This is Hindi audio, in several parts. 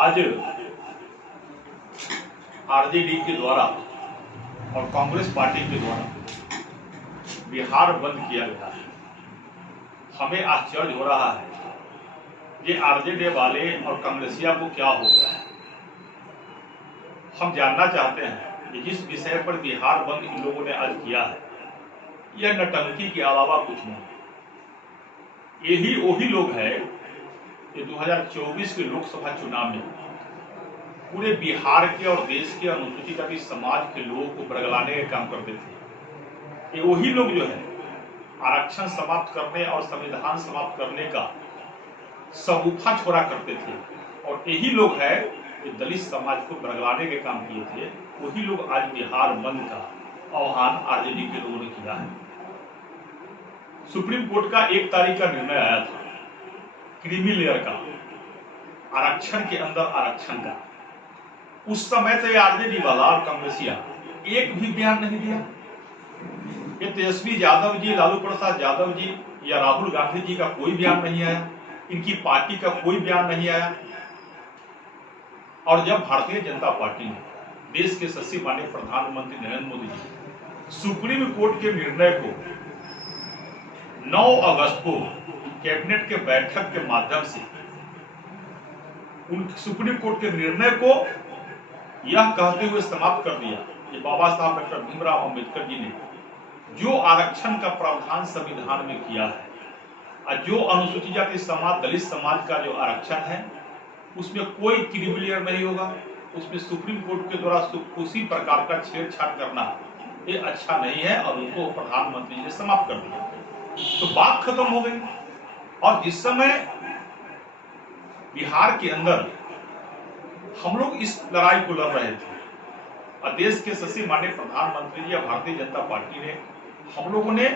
आज आरजेडी के द्वारा और कांग्रेस पार्टी के द्वारा बिहार बंद किया गया है। हमें आश्चर्य हो रहा है ये आरजेडी वाले और कांग्रेसिया को क्या हो गया है। हम जानना चाहते हैं कि जिस विषय पर बिहार बंद इन लोगों ने आज किया है यह नटंकी के अलावा कुछ नहीं। यही वही लोग हैं कि 2024 के लोकसभा चुनाव में पूरे बिहार के और देश के अनुसूचित जाति समाज के लोगों को बरगलाने का काम करते थे। ये वही लोग जो है आरक्षण समाप्त करने और संविधान समाप्त करने का सबूफा छोड़ा करते थे, और यही लोग हैं जो दलित समाज को बरगलाने के काम किए थे। वही लोग आज बिहार बंद का आह्वान आरजेडी के लोगों ने किया है। सुप्रीम कोर्ट का 1 तारीख का निर्णय आया था क्रीमी लेयर का, आरक्षण के अंदर आरक्षण का। उस समय तो आरजेडी वाला और कांग्रेसिया एक भी बयान नहीं दिया। ये तेजस्वी यादव जी, लालू प्रसाद यादव जी या राहुल गांधी जी का कोई बयान नहीं आया, इनकी पार्टी का कोई बयान नहीं आया। और जब भारतीय जनता पार्टी ने देश के सच्चे माननीय प्रधानमंत्री नरेंद्र मोदी जी सुप्रीम कोर्ट के निर्णय को 9 अगस्त को कैबिनेट के बैठक के माध्यम से उन सुप्रीम कोर्ट के निर्णय को यह कहते हुए समाप्त कर दिया कि बाबा साहब डॉक्टर भीमराव अम्बेडकर जी ने जो आरक्षण का प्रावधान संविधान में किया है और जो अनुसूचित जाति समाज दलित समाज का जो आरक्षण है उसमें कोई क्रिमिलेयर नहीं होगा। उसमें सुप्रीम कोर्ट के द्वारा उसी प्रकार का छेड़छाड़ करना ये अच्छा नहीं है और उनको प्रधानमंत्री जी ने समाप्त कर दिया। तो बात खत्म हो गई। और जिस समय बिहार के अंदर हम लोग इस लड़ाई को लड़ रहे थे और देश के सच्चे माननीय प्रधानमंत्री जी या भारतीय जनता पार्टी ने हम लोगों ने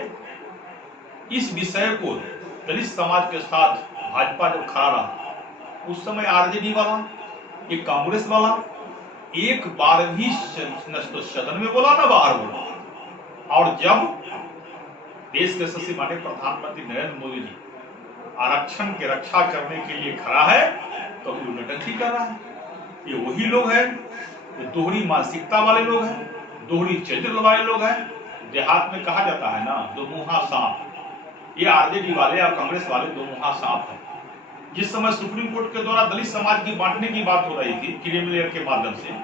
इस विषय को दलित समाज के साथ भाजपा जब खड़ा रहा उस समय आरजेडी वाला ये कांग्रेस वाला एक बार भी न सदन में बोला ना बाहर बोला। और जब देश के सच्चे माननीय प्रधानमंत्री नरेंद्र मोदी जी आरक्षण की रक्षा करने के लिए खड़ा है तो वो नटंकी कर रहा है। ये वही लोग हैं, ये दोहरी मानसिकता वाले लोग हैं, दोहरी चरित्र वाले लोग हैं। देहात में कहा जाता है ना दो मुहा सांप, ये आरजेडी वाले और कांग्रेस वाले दो मुहा सांप है। जिस समय सुप्रीम कोर्ट के द्वारा दलित समाज की बांटने की बात हो रही थी क्रीमिलेयर के माध्यम से,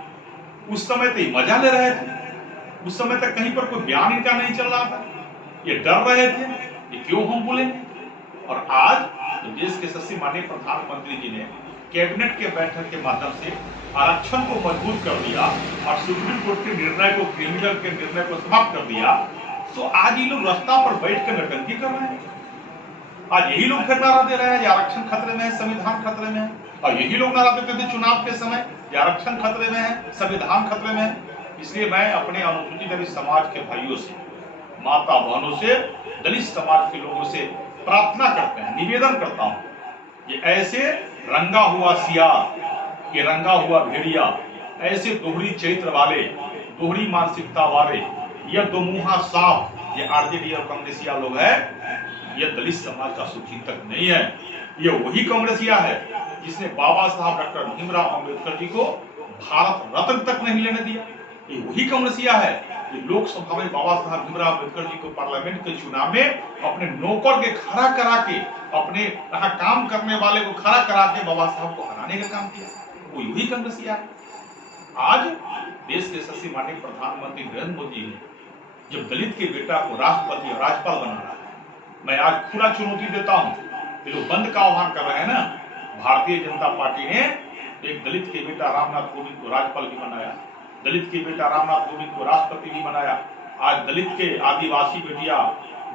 उस समय तो ये मजा ले रहे थे। उस समय तक कहीं पर कोई बयान इनका नहीं चल रहा था, ये डर रहे थे ये क्यों हम बोलेंगे। और आज तो देश के सच्चे माननीय प्रधानमंत्री जी ने कैबिनेट के बैठक के माध्यम से आरक्षण को मजबूत कर दिया और सुप्रीम कोर्ट के निर्णय को क्रिमिनल के निर्णय को समाप्त कर दिया। तो आज ये लोग रास्ता पर बैठ कर नटंकी कर रहे हैं। आज यही लोग फिर नारा दे रहे हैं आरक्षण खतरे में है, संविधान खतरे में है। और यही लोग नारा देते थे चुनाव के समय आरक्षण खतरे में है, संविधान खतरे में है। इसलिए मैं अपने अनुसूचित जाति समाज के भाइयों से, माता बहनों से, दलित समाज के लोगों से प्रार्थना करते हैं, निवेदन करता हूं कि ऐसे रंगा हुआ सियार, ये रंगा हुआ भेड़िया, ऐसे दोहरी चरित्र वाले, दोहरी मानसिकता वाले, यह दो मुहा सांप ये आरजेडी और कांग्रेसिया लोग हैं, यह दलित समाज का शुभचिंतक नहीं है। यह वही कांग्रेसिया है जिसने बाबा साहब डॉक्टर भीमराव अम्बेडकर जी को भारत रत्न तक नहीं लेने दिया। ये वही कांग्रेसिया है ये लोकसभा में बाबा साहब भीमराव अम्बेडकर जी को पार्लियामेंट के चुनाव में अपने नौकर के खड़ा करा के, अपने यहाँ काम करने वाले को खड़ा करा के बाबा साहब को हराने का काम किया। वो वही कांग्रेसिया है। आज देश के सच्चे माननीय प्रधानमंत्री नरेंद्र मोदी ने जब दलित के बेटा को राष्ट्रपति और राज्यपाल बना रहा है, मैं आज खुला चुनौती देता हूं। ये लोग बंद का आह्वान कर रहे हैं ना, भारतीय जनता पार्टी ने एक दलित के बेटा रामनाथ कोविंद को राज्यपाल भी बनाया, दलित के बेटा रामनाथ कोविंद को राष्ट्रपति भी बनाया। आज दलित के आदिवासी बेटिया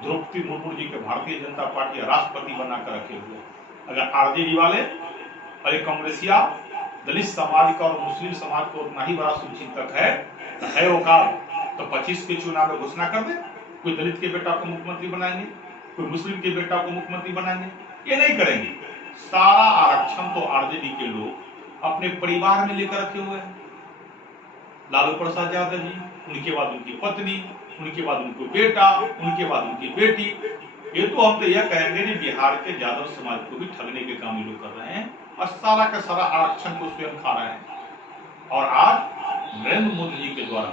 द्रौपदी मुर्मू जी के भारतीय जनता पार्टी राष्ट्रपति बनाकर रखे हुए। अगर आरजेडी वाले और कांग्रेसिया दलित समाज का और मुस्लिम समाज को उतना ही बड़ा शुभचिंतक है औकात तो 25 के चुनाव में घोषणा कर दे कोई दलित के बेटा को मुख्यमंत्री बनाएंगे, कोई मुस्लिम के बेटा को मुख्यमंत्री बनाएंगे। ये नहीं करेंगे। सारा आरक्षण तो आरजेडी के लोग अपने परिवार में लेकर रखे हुए हैं। लालू प्रसाद यादव जी, उनके बाद उनकी पत्नी, उनके बाद उनको बेटा, उनके बाद उनकी बेटी। ये तो हम तो यह कहेंगे कि बिहार के यादव समाज को भी ठगने के काम ये लोग कर रहे हैं। और सारा का सारा आरक्षण को स्वयं खा रहे हैं। और आज नरेंद्र मोदी जी के द्वारा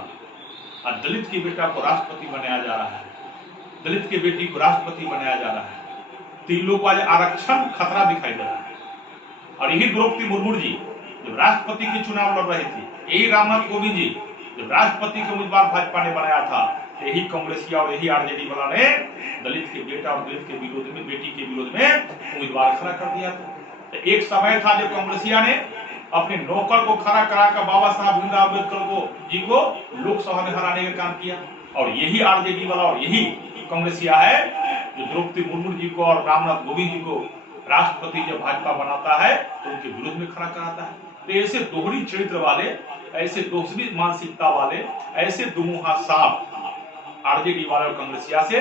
आज दलित की बेटा को राष्ट्रपति बनाया जा रहा है, दलित की बेटी को राष्ट्रपति बनाया जा रहा है। तो इन लोगों को आज आरक्षण खतरा दिखाई दे रहा है। और यही द्रौपदी मुर्मू जी जब राष्ट्रपति के चुनाव लड़ रही थी, यही रामनाथ कोविंद जी जब राष्ट्रपति के उम्मीदवार भाजपा ने बनाया था, यही कांग्रेसिया और यही आरजेडी वाला ने दलित के बेटा और दलित के विरोध में, बेटी के विरोध में उम्मीदवार खड़ा कर दिया था। तो एक समय था जब कांग्रेसिया ने अपने नौकर को खड़ा कराकर बाबा साहब भीमराव अम्बेडकर जी को लोकसभा में हराने का काम किया। और यही आरजेडी वाला और यही कांग्रेसिया है जो द्रौपदी मुर्मू जी को और रामनाथ कोविंद जी को राष्ट्रपति जब भाजपा बनाता है तो उनके विरोध में खड़ा कराता है। तो ऐसे दोहरी चरित्र वाले, ऐसे दोहरी मानसिकता वाले, ऐसे दुमुहा सांप आरजेडी वाले और कांग्रेसिया से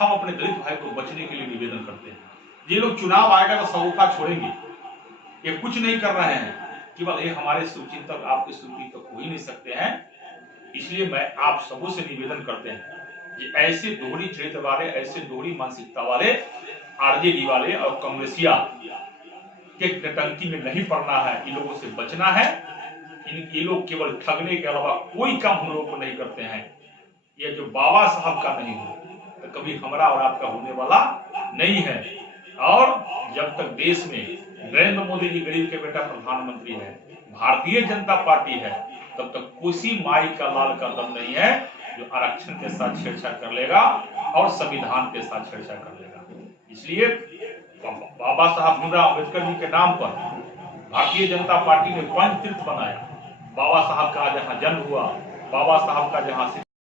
हम अपने दलित भाई को बचने के लिए निवेदन करते हैं। ये लोग चुनाव आएगा तो सौखा छोड़ेंगे, ये कुछ नहीं कर रहे हैं, केवल ये हमारे सुचिंतक आपके सुचिंतक हो ही नहीं सकते हैं। इसलिए मैं आप सबों से निवेदन करते हैं कि ऐसे दोहरी चरित्र वाले, ऐसे दोहरी मानसिकता वाले आरजेडी वाले और कांग्रेसिया के नटंकी में नहीं पड़ना है। इन लोगों से बचना है। ये लोग केवल ठगने के अलावा कोई काम हम लोगों को नहीं करते हैं। ये जो बाबा साहब का नहीं हो तो कभी हमारा और आपका होने वाला नहीं है। और जब तक देश में नरेंद्र मोदी जी गरीब के बेटा प्रधानमंत्री है, भारतीय जनता पार्टी है, तब तक कोसी माई का लाल का दम नहीं है जो आरक्षण के साथ छेड़छाड़ कर लेगा और संविधान के साथ छेड़छाड़ कर लेगा। इसलिए बाबा साहब भीमराव अम्बेडकर जी के नाम पर भारतीय जनता पार्टी ने पंच तीर्थ बनाया। बाबा साहब का जहां जन्म हुआ, बाबा साहब का जहां